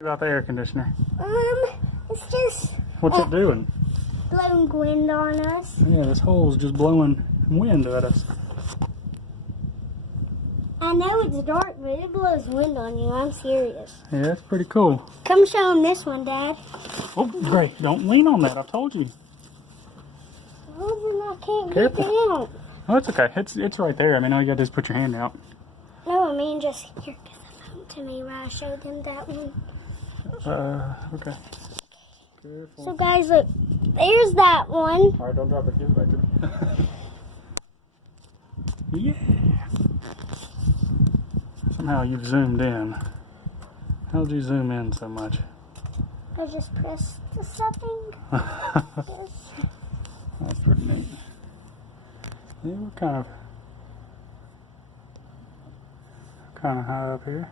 About the air conditioner. It's just What's it doing? blowing wind on us. Yeah, this hole's just blowing wind at us. I know it's dark, but it blows wind on you. I'm serious. Yeah, it's pretty cool. Come show him this one, Dad. Oh, Gray, don't lean on that. I've told you. Oh, then I can't Careful. get down. Oh, it's okay. It's right there. I mean, all you got to do is put your hand out. No, I mean just here. Give them to me while I show them that one. Okay. Careful. So guys, look, there's that one. All right, don't drop it. Give it back to me. Yeah. Somehow you've zoomed in. How'd you zoom in so much? I just pressed the setting. That's pretty neat. Yeah, we're kind of high up here.